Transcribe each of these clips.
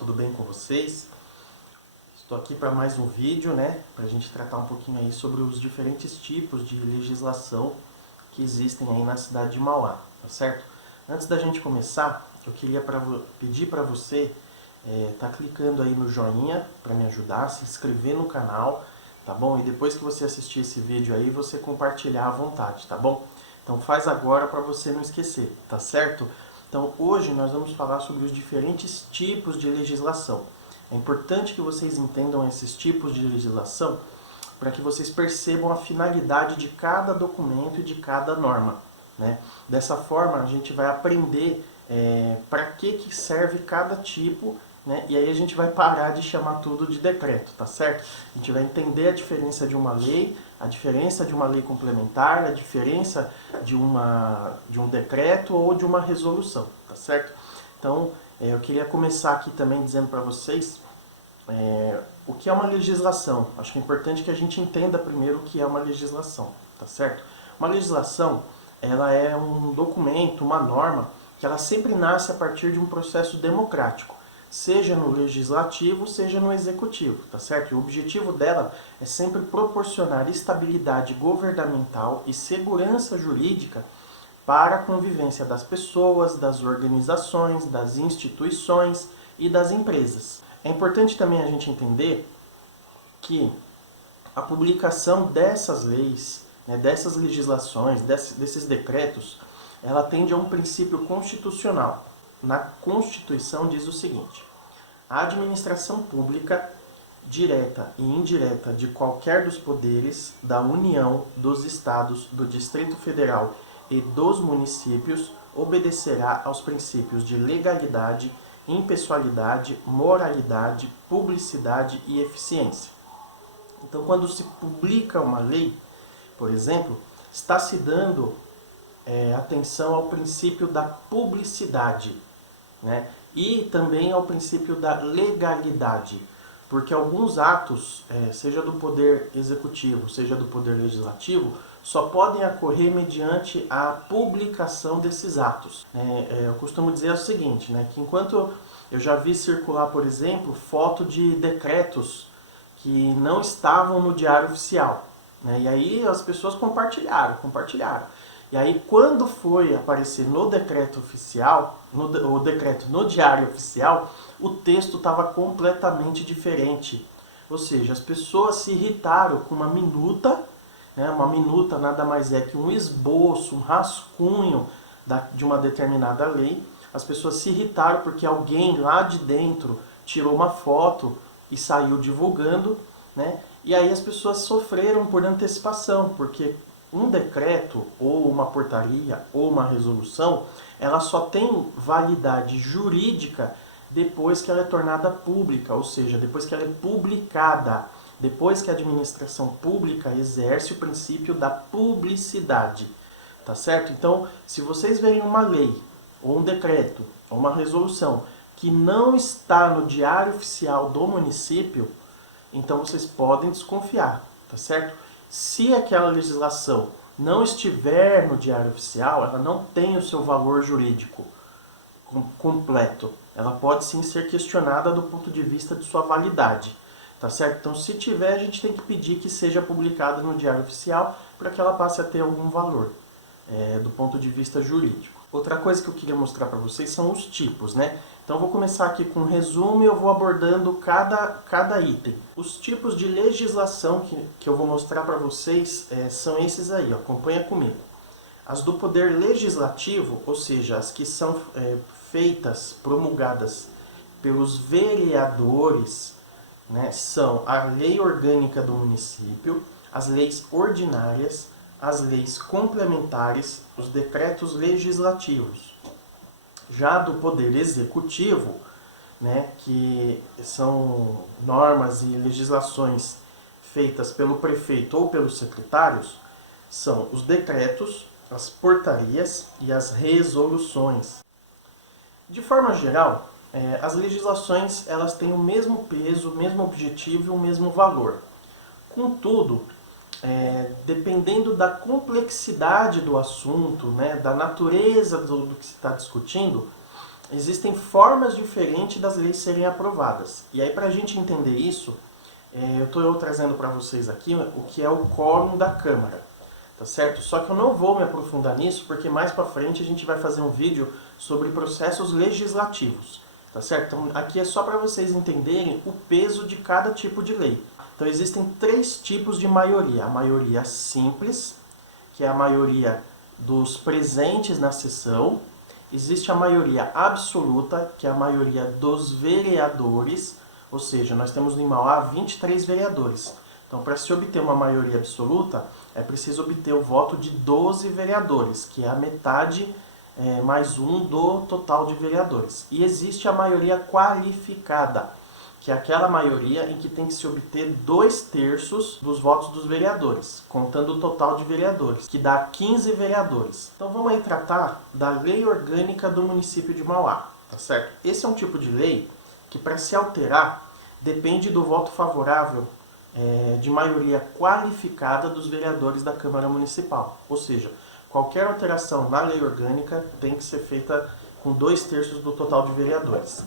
tudo bem com vocês? Estou aqui para mais um vídeo, para a gente tratar um pouquinho aí sobre os diferentes tipos de legislação que existem aí na cidade de Mauá, tá certo? Antes da gente começar, eu queria pedir para você tá clicando aí no joinha para me ajudar, se inscrever no canal, tá bom? E depois que você assistir esse vídeo aí, você compartilhar à vontade, tá bom? Então faz agora para você não esquecer, tá certo? Então hoje nós vamos falar sobre os diferentes tipos de legislação. É importante que vocês entendam esses tipos de legislação para que vocês percebam a finalidade de cada documento e de cada norma, né? Dessa forma a gente vai aprender para que serve cada tipo, né? E aí a gente vai parar de chamar tudo de decreto, tá certo? A gente vai entender a diferença de uma lei, a diferença de uma lei complementar, a diferença de um decreto ou de uma resolução, tá certo? Então, eu queria começar aqui também dizendo para vocês o que é uma legislação. Acho que é importante que a gente entenda primeiro o que é uma legislação, tá certo? Uma legislação, ela é um documento, uma norma, que ela sempre nasce a partir de um processo democrático, seja no legislativo, seja no executivo, tá certo? E o objetivo dela é sempre proporcionar estabilidade governamental e segurança jurídica para a convivência das pessoas, das organizações, das instituições e das empresas. É importante também a gente entender que a publicação dessas leis, dessas legislações, desses decretos, ela tende a um princípio constitucional. Na Constituição diz o seguinte: a administração pública, direta e indireta de qualquer dos poderes da União, dos Estados, do Distrito Federal e dos municípios, obedecerá aos princípios de legalidade, impessoalidade, moralidade, publicidade e eficiência. Então, quando se publica uma lei, por exemplo, está se dando atenção ao princípio da publicidade, né? E também ao princípio da legalidade, porque alguns atos, seja do poder executivo, seja do poder legislativo, só podem ocorrer mediante a publicação desses atos. Eu costumo dizer o seguinte, que enquanto eu já vi circular, por exemplo, foto de decretos que não estavam no Diário Oficial, e aí as pessoas compartilharam. E aí quando foi aparecer no decreto oficial, o decreto no Diário Oficial, o texto estava completamente diferente. Ou seja, as pessoas se irritaram com uma minuta. Uma minuta nada mais é que um esboço, um rascunho de uma determinada lei. As pessoas se irritaram porque alguém lá de dentro tirou uma foto e saiu divulgando, E aí as pessoas sofreram por antecipação, porque um decreto, ou uma portaria, ou uma resolução, ela só tem validade jurídica depois que ela é tornada pública, ou seja, depois que ela é publicada, depois que a administração pública exerce o princípio da publicidade, tá certo? Então, se vocês verem uma lei, ou um decreto, ou uma resolução que não está no Diário Oficial do município, então vocês podem desconfiar, tá certo? Se aquela legislação não estiver no Diário Oficial, ela não tem o seu valor jurídico completo. Ela pode sim ser questionada do ponto de vista de sua validade, tá certo? Então, se tiver, a gente tem que pedir que seja publicada no Diário Oficial para que ela passe a ter algum valor do ponto de vista jurídico. Outra coisa que eu queria mostrar para vocês são os tipos, Então eu vou começar aqui com um resumo e eu vou abordando cada item. Os tipos de legislação que eu vou mostrar para vocês são esses aí, acompanha comigo. As do poder legislativo, ou seja, as que são feitas, promulgadas pelos vereadores, são a lei orgânica do município, as leis ordinárias, as leis complementares, os decretos legislativos. Já do poder executivo, que são normas e legislações feitas pelo prefeito ou pelos secretários, são os decretos, as portarias e as resoluções. De forma geral, as legislações elas têm o mesmo peso, o mesmo objetivo e o mesmo valor. Contudo, dependendo da complexidade do assunto, da natureza do que se está discutindo, existem formas diferentes das leis serem aprovadas. E aí, para a gente entender isso, eu estou trazendo para vocês aqui o que é o quórum da Câmara, tá certo? Só que eu não vou me aprofundar nisso, porque mais para frente a gente vai fazer um vídeo sobre processos legislativos, tá certo? Então, aqui é só para vocês entenderem o peso de cada tipo de lei. Então, existem 3 tipos de maioria. A maioria simples, que é a maioria dos presentes na sessão. Existe a maioria absoluta, que é a maioria dos vereadores, ou seja, nós temos em Mauá 23 vereadores. Então, para se obter uma maioria absoluta, é preciso obter o voto de 12 vereadores, que é a metade mais um do total de vereadores. E existe a maioria qualificada, que é aquela maioria em que tem que se obter 2/3 dos votos dos vereadores, contando o total de vereadores, que dá 15 vereadores. Então vamos aí tratar da Lei Orgânica do município de Mauá, tá certo? Esse é um tipo de lei que, para se alterar, depende do voto favorável de maioria qualificada dos vereadores da Câmara Municipal. Ou seja, qualquer alteração na lei orgânica tem que ser feita com 2/3 do total de vereadores.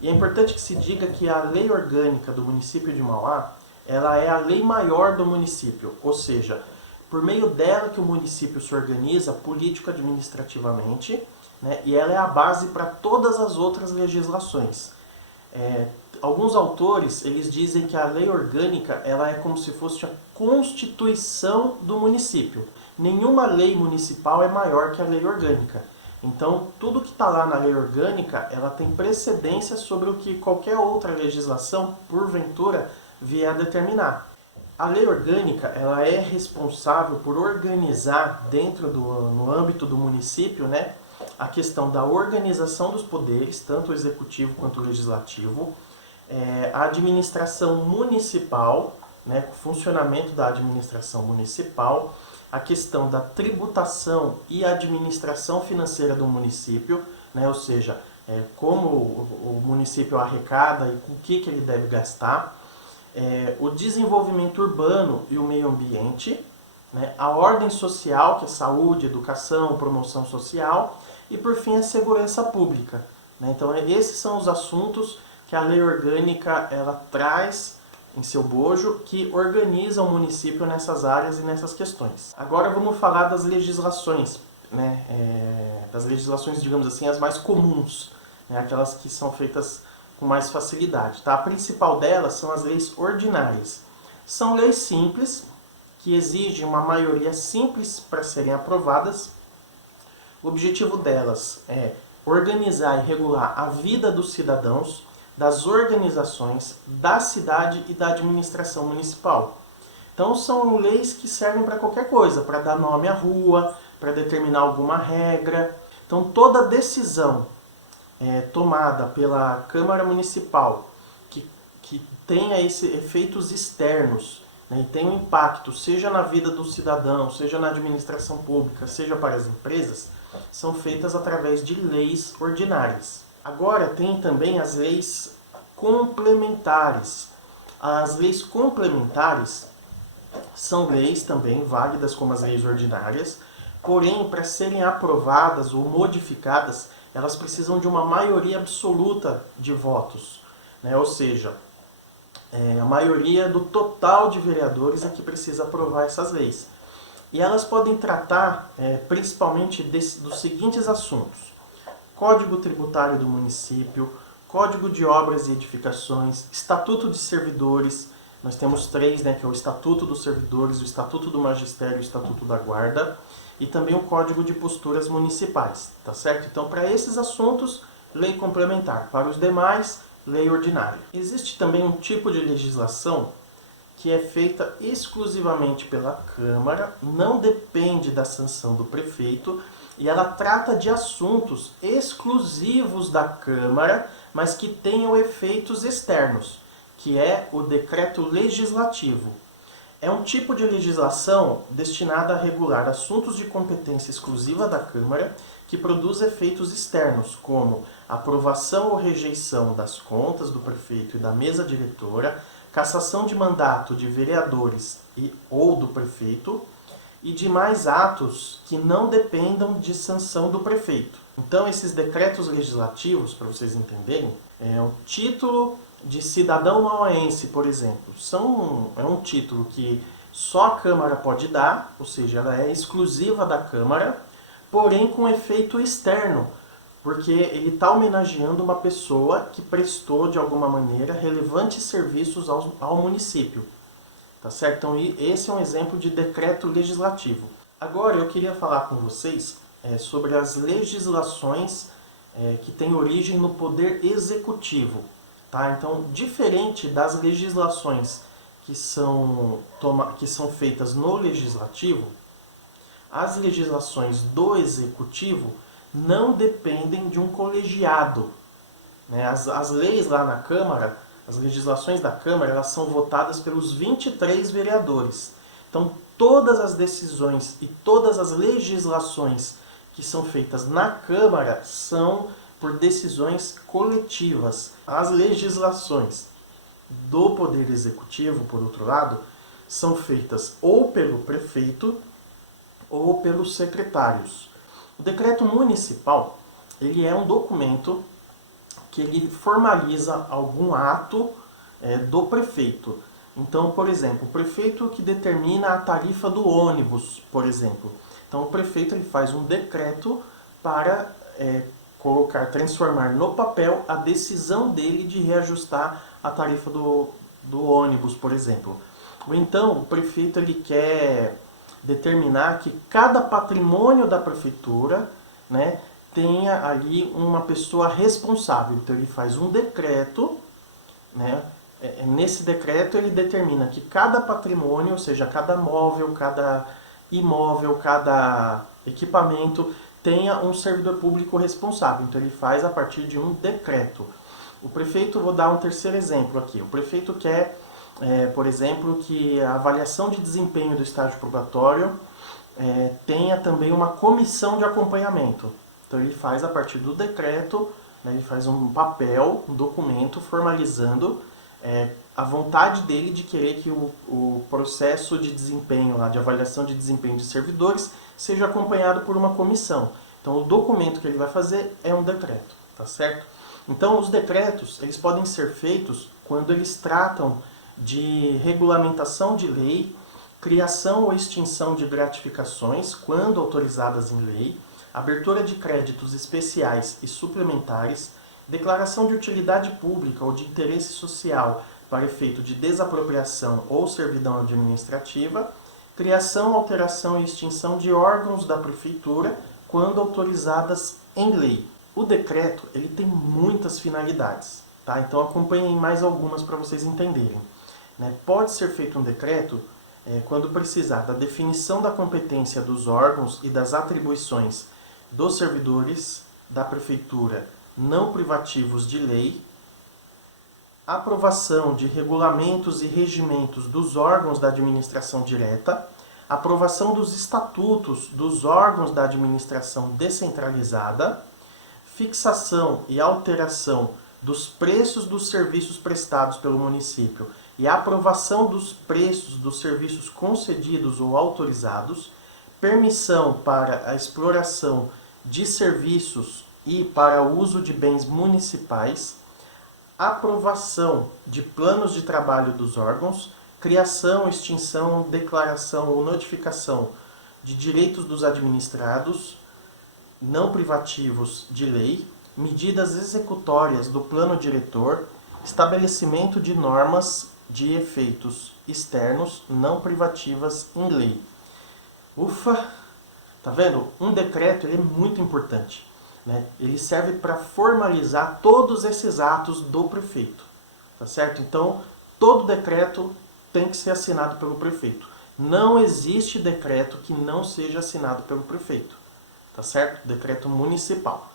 E é importante que se diga que a lei orgânica do município de Mauá, ela é a lei maior do município, ou seja, por meio dela que o município se organiza político-administrativamente, né, e ela é a base para todas as outras legislações. Alguns autores, eles dizem que a lei orgânica ela é como se fosse a constituição do município. Nenhuma lei municipal é maior que a lei orgânica. Então, tudo que está lá na lei orgânica, ela tem precedência sobre o que qualquer outra legislação, porventura, vier a determinar. A lei orgânica, ela é responsável por organizar no âmbito do município, né, a questão da organização dos poderes, tanto o executivo quanto o legislativo, a administração municipal, né, o funcionamento da administração municipal, a questão da tributação e administração financeira do município, né, ou seja, como o município arrecada e com o que ele deve gastar, o desenvolvimento urbano e o meio ambiente, né, a ordem social, que é saúde, educação, promoção social, e por fim a segurança pública, né? Então esses são os assuntos que a lei orgânica ela traz em seu bojo, que organiza o município nessas áreas e nessas questões. Agora vamos falar das legislações, né? Das legislações, digamos assim, as mais comuns, né? Aquelas que são feitas com mais facilidade. Tá? A principal delas são as leis ordinárias. São leis simples, que exigem uma maioria simples para serem aprovadas. O objetivo delas é organizar e regular a vida dos cidadãos, das organizações, da cidade e da administração municipal. Então são leis que servem para qualquer coisa, para dar nome à rua, para determinar alguma regra. Então toda decisão tomada pela Câmara Municipal que tenha efeitos externos, né, e tenha um impacto, seja na vida do cidadão, seja na administração pública, seja para as empresas, são feitas através de leis ordinárias. Agora tem também as leis complementares. As leis complementares são leis também válidas como as leis ordinárias, porém, para serem aprovadas ou modificadas, elas precisam de uma maioria absoluta de votos, né? Ou seja, a maioria do total de vereadores é que precisa aprovar essas leis. E elas podem tratar principalmente dos seguintes assuntos: Código Tributário do Município, Código de Obras e Edificações, Estatuto de Servidores. Nós temos 3, né, que é o Estatuto dos Servidores, o Estatuto do Magistério e o Estatuto da Guarda, e também o Código de Posturas Municipais, tá certo? Então, para esses assuntos, lei complementar. Para os demais, lei ordinária. Existe também um tipo de legislação que é feita exclusivamente pela Câmara, não depende da sanção do prefeito, e ela trata de assuntos exclusivos da Câmara, mas que tenham efeitos externos, que é o decreto legislativo. É um tipo de legislação destinada a regular assuntos de competência exclusiva da Câmara que produz efeitos externos, como aprovação ou rejeição das contas do prefeito e da mesa diretora, cassação de mandato de vereadores ou do prefeito e demais atos que não dependam de sanção do prefeito. Então, esses decretos legislativos, para vocês entenderem, é o título de cidadão mauaense, por exemplo. É um título que só a Câmara pode dar, ou seja, ela é exclusiva da Câmara, porém com efeito externo, porque ele está homenageando uma pessoa que prestou, de alguma maneira, relevantes serviços ao município. Tá certo? Então, esse é um exemplo de decreto legislativo. Agora, eu queria falar com vocês sobre as legislações que têm origem no poder executivo. Tá? Então, diferente das legislações que são feitas no legislativo, as legislações do executivo não dependem de um colegiado. Né? As leis lá na Câmara, as legislações da Câmara, elas são votadas pelos 23 vereadores. Então, todas as decisões e todas as legislações que são feitas na Câmara são por decisões coletivas. As legislações do Poder Executivo, por outro lado, são feitas ou pelo prefeito ou pelos secretários. O decreto municipal, ele é um documento que ele formaliza algum ato do prefeito. Então, por exemplo, o prefeito que determina a tarifa do ônibus, por exemplo. Então, o prefeito ele faz um decreto para transformar no papel a decisão dele de reajustar a tarifa do ônibus, por exemplo. Ou então, o prefeito ele quer determinar que cada patrimônio da prefeitura, né, tenha ali uma pessoa responsável. Então, ele faz um decreto, né? Nesse decreto ele determina que cada patrimônio, ou seja, cada móvel, cada imóvel, cada equipamento, tenha um servidor público responsável. Então ele faz a partir de um decreto. O prefeito, vou dar um terceiro exemplo aqui. O prefeito quer, por exemplo, que a avaliação de desempenho do estágio probatório tenha também uma comissão de acompanhamento. Então ele faz a partir do decreto, né, ele faz um papel, um documento formalizando a vontade dele de querer que o processo de desempenho, de avaliação de desempenho de servidores, seja acompanhado por uma comissão. Então, o documento que ele vai fazer é um decreto, tá certo? Então, os decretos, eles podem ser feitos quando eles tratam de regulamentação de lei, criação ou extinção de gratificações, quando autorizadas em lei, abertura de créditos especiais e suplementares, declaração de utilidade pública ou de interesse social para efeito de desapropriação ou servidão administrativa, criação, alteração e extinção de órgãos da prefeitura quando autorizadas em lei. O decreto ele tem muitas finalidades, tá? Então acompanhem mais algumas para vocês entenderem. Né? Pode ser feito um decreto quando precisar da definição da competência dos órgãos e das atribuições dos servidores da prefeitura não privativos de lei, aprovação de regulamentos e regimentos dos órgãos da administração direta, aprovação dos estatutos dos órgãos da administração descentralizada, fixação e alteração dos preços dos serviços prestados pelo município e aprovação dos preços dos serviços concedidos ou autorizados, permissão para a exploração de serviços e para o uso de bens municipais, aprovação de planos de trabalho dos órgãos, criação, extinção, declaração ou notificação de direitos dos administrados não privativos de lei, medidas executórias do plano diretor, estabelecimento de normas de efeitos externos não privativas em lei. Ufa! Tá vendo? Um decreto ele é muito importante. Né? Ele serve para formalizar todos esses atos do prefeito. Tá certo? Então, todo decreto tem que ser assinado pelo prefeito. Não existe decreto que não seja assinado pelo prefeito. Tá certo? Decreto municipal.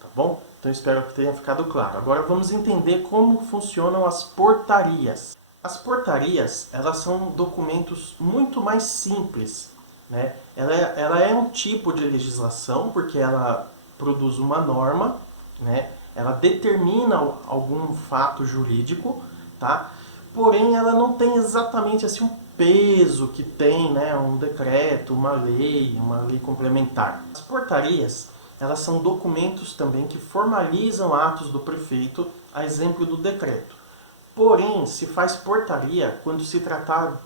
Tá bom? Então, espero que tenha ficado claro. Agora, vamos entender como funcionam as portarias. As portarias, elas são documentos muito mais simples. Né? Ela é um tipo de legislação, porque ela produz uma norma, né? Ela determina algum fato jurídico, tá? Porém, ela não tem exatamente assim, um peso que tem, né, um decreto, uma lei complementar. As portarias, elas são documentos também que formalizam atos do prefeito, a exemplo do decreto. Porém, se faz portaria quando se tratar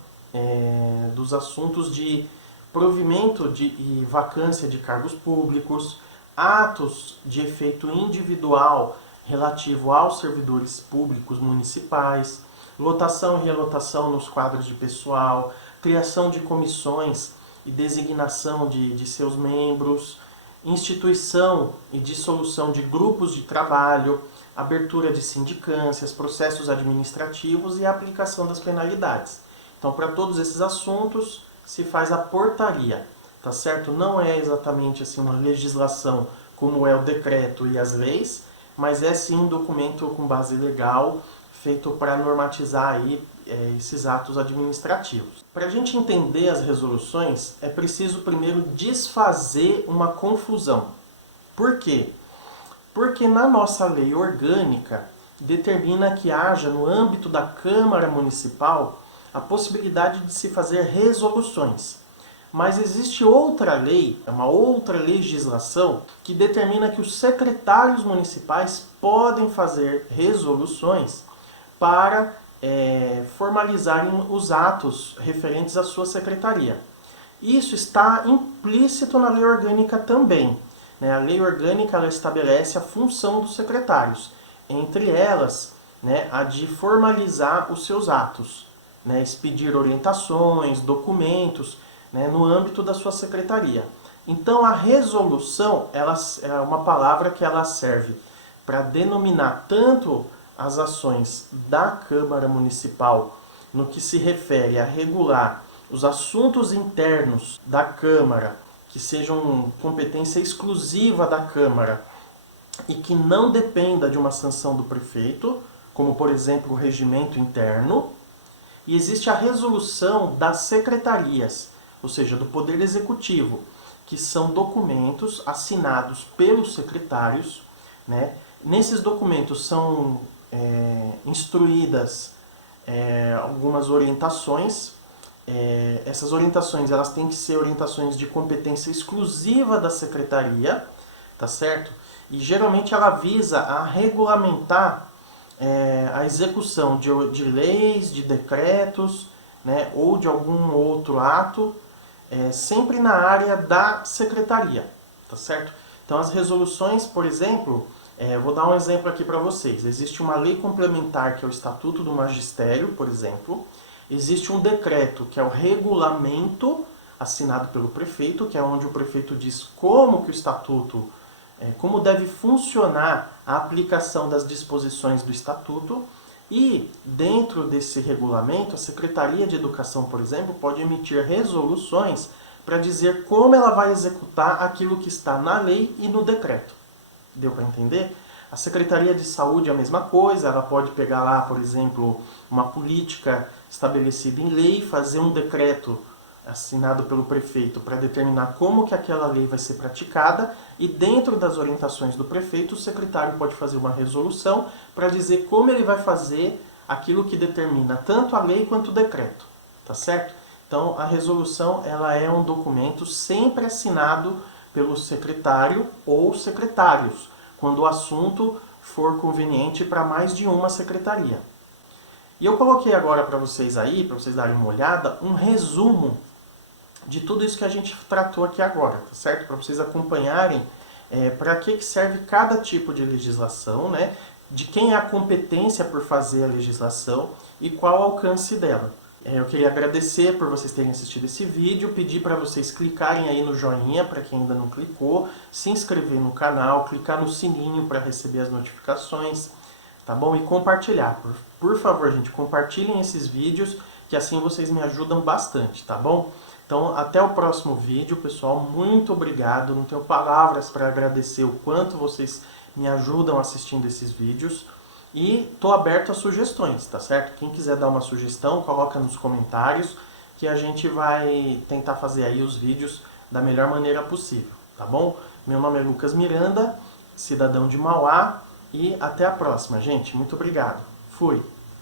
dos assuntos de provimento e vacância de cargos públicos, atos de efeito individual relativo aos servidores públicos municipais, lotação e relotação nos quadros de pessoal, criação de comissões e designação de seus membros, instituição e dissolução de grupos de trabalho, abertura de sindicâncias, processos administrativos e a aplicação das penalidades. Então, para todos esses assuntos, se faz a portaria, tá certo? Não é exatamente assim uma legislação como é o decreto e as leis, mas é sim um documento com base legal, feito para normatizar aí, esses atos administrativos. Para a gente entender as resoluções, é preciso primeiro desfazer uma confusão. Por quê? Porque na nossa lei orgânica determina que haja no âmbito da Câmara Municipal a possibilidade de se fazer resoluções. Mas existe outra lei, uma outra legislação, que determina que os secretários municipais podem fazer resoluções para formalizarem os atos referentes à sua secretaria. Isso está implícito na lei orgânica também. A lei orgânica ela estabelece a função dos secretários, entre elas a de formalizar os seus atos, expedir orientações, documentos, no âmbito da sua secretaria. Então a resolução ela é uma palavra que ela serve para denominar tanto as ações da Câmara Municipal no que se refere a regular os assuntos internos da Câmara, que sejam competência exclusiva da Câmara e que não dependa de uma sanção do prefeito, como por exemplo o regimento interno, e existe a resolução das secretarias, ou seja, do Poder Executivo, que são documentos assinados pelos secretários. Nesses documentos são instruídas algumas orientações. Essas orientações elas têm que ser orientações de competência exclusiva da secretaria, tá certo? E geralmente ela visa a regulamentar a execução de leis, de decretos, ou de algum outro ato, sempre na área da secretaria, tá certo? Então as resoluções, por exemplo, vou dar um exemplo aqui para vocês. Existe uma lei complementar que é o Estatuto do Magistério, por exemplo. Existe um decreto que é o regulamento assinado pelo prefeito, que é onde o prefeito diz como que o estatuto, como deve funcionar a aplicação das disposições do estatuto. E dentro desse regulamento, a Secretaria de Educação, por exemplo, pode emitir resoluções para dizer como ela vai executar aquilo que está na lei e no decreto. Deu para entender? A Secretaria de Saúde é a mesma coisa, ela pode pegar lá, por exemplo, uma política estabelecida em lei, fazer um decreto assinado pelo prefeito para determinar como que aquela lei vai ser praticada, e dentro das orientações do prefeito, o secretário pode fazer uma resolução para dizer como ele vai fazer aquilo que determina tanto a lei quanto o decreto, tá certo? Então a resolução ela é um documento sempre assinado pelo secretário ou secretários, quando o assunto for conveniente para mais de uma secretaria. E eu coloquei agora para vocês aí, para vocês darem uma olhada, um resumo de tudo isso que a gente tratou aqui agora, tá certo? Para vocês acompanharem para que serve cada tipo de legislação, de quem é a competência por fazer a legislação e qual o alcance dela. Eu queria agradecer por vocês terem assistido esse vídeo, pedir para vocês clicarem aí no joinha para quem ainda não clicou, se inscrever no canal, clicar no sininho para receber as notificações, tá bom? E compartilhar. Por favor, gente, compartilhem esses vídeos, que assim vocês me ajudam bastante, tá bom? Então, até o próximo vídeo, pessoal. Muito obrigado. Não tenho palavras para agradecer o quanto vocês me ajudam assistindo esses vídeos. E estou aberto a sugestões, tá certo? Quem quiser dar uma sugestão, coloca nos comentários, que a gente vai tentar fazer aí os vídeos da melhor maneira possível, tá bom? Meu nome é Lucas Miranda, cidadão de Mauá, e até a próxima, gente. Muito obrigado. Fui!